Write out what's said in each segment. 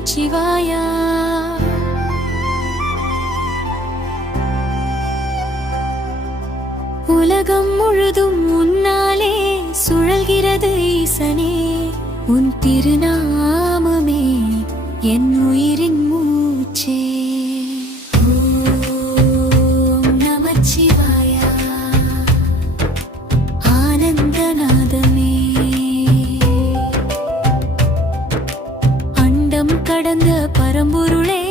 நமச்சிவாயா. உலகம் முழுதும் உன்னாலே சுழல்கிறது ஈசனே, உன் திருநாமமே என் உயிரின் மூச்சே. ஓம் நமச்சிவாயா. ஆனந்தநாதமே, அண்டம் கடந்த பரம்பொருளே,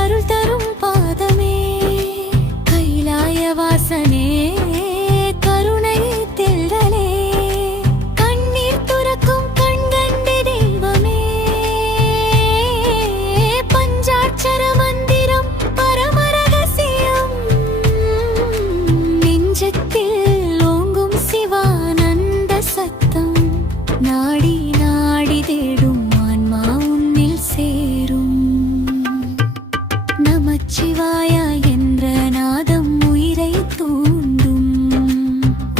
அருள் தரும் பாதமே, கைலாய வாசனே, நாடி நாடி தேடும் ஆன்மா உன்னில் சேரும். நமச்சிவாயா என்ற நாதம் உயிரை தூண்டும்.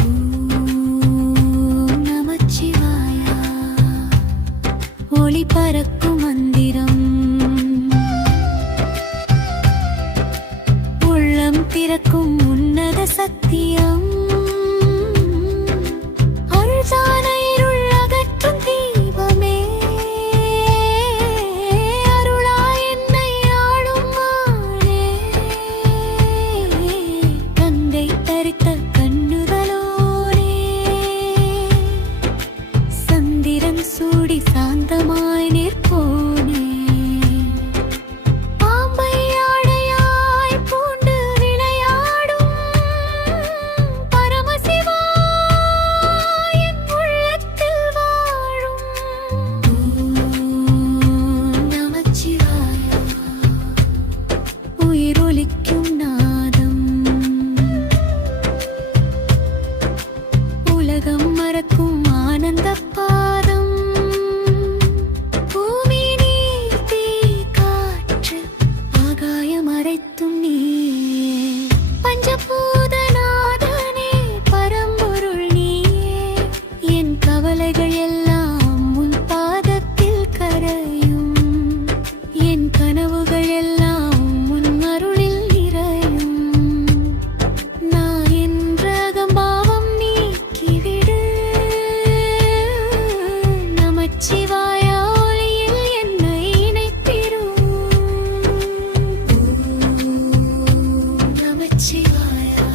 ஓம் நமச்சிவாயா. ஒளி பறக்கும் மந்திரம், உள்ளம் திறக்கும் உன்னத சத்தியம். சூடி சாந்தமாய் நிற்போனே, பாம்பை ஆடையாய் பூண்டு விளையாடும் பரமசிவா என் உள்ளத்தில் வாழும். ஓம் நமச்சிவாயா. உயிரொலிக்கும் நாதம், உலகம் மறக்கும் ஆனந்த பாதம். பஞ்சபூதநாதனே, பரம்பொருள் நீயே, என் கவலைகள் எல்லாம் உன் பாதத்தில் கரையும். என் கனவுகள் எல்லாம் உன் அருளில் நிறையும். நான் என்ற அகம்பாவம் நீக்கிவிடு. நமச்சிவாயா ஒளியில் என்னை இணைத்திரும். நமச்சிவாயா.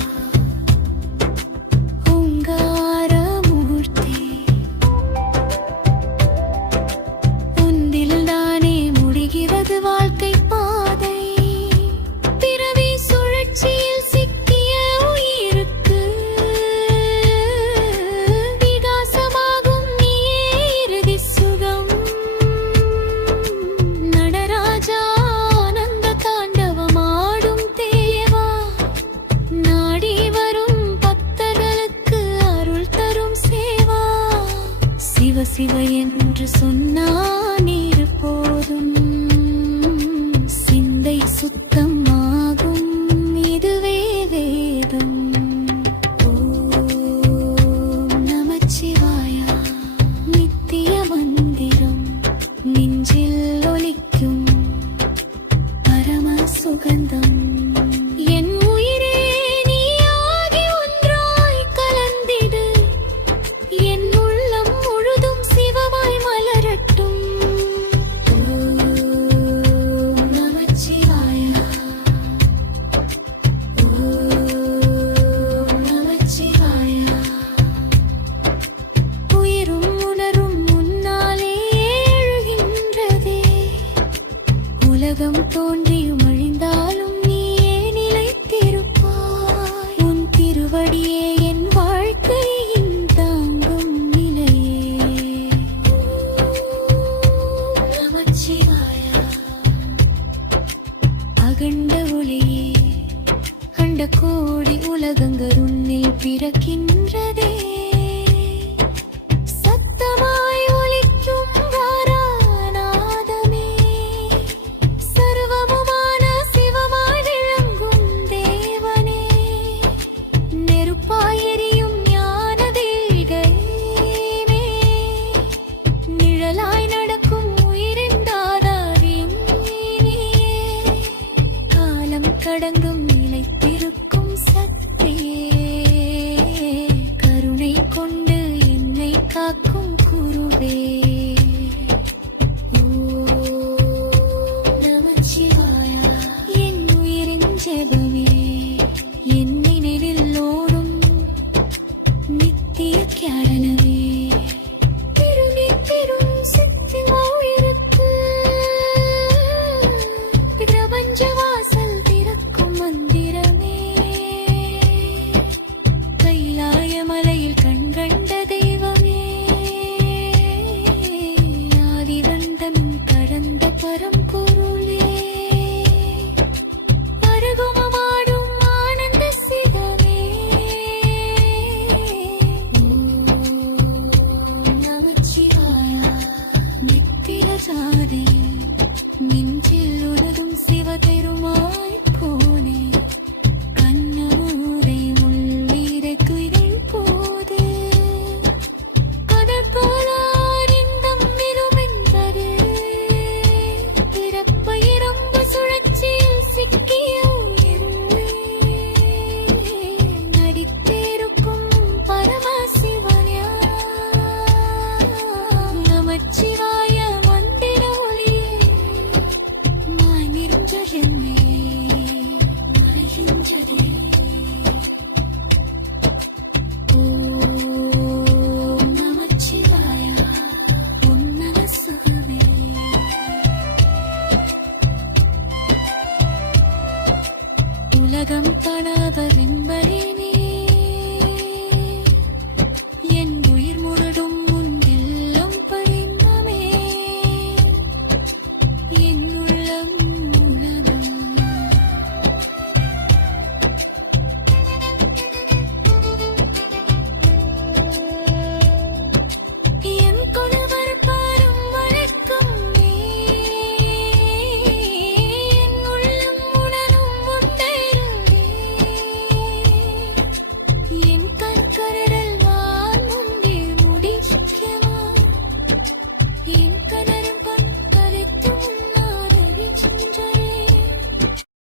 ஓங்காரமூர்த்தி, உன்னில் தானே முடிகிறது வாழ்க்கை பாதை. பிறவி சுழற்சியில் சிக்கிய உயிருக்கு விகாசமாகும் நீயே இறுதி சுகம். நடராஜா ஆனந்த தாண்டவமாடும் தேவா, நாடி வரும் பக்தர்களுக்கு அருள் தரும் சேவா. சிவ சிவ என்று சொன்னான் இரு போதும், சிந்தை சுத்தமாகும், இதுவே வேதம். ஓம் நமச்சிவாயா. நித்திய மந்திரம் நெஞ்சில் ஒலிக்கும் பரம சுகந்தம். என் உயிரே நீயாகி ஒன்றாய் கலந்திடு, என் உள்ளம் முழுதும் சிவமாய் மலரட்டும். ஓம் காக்கும் குருவே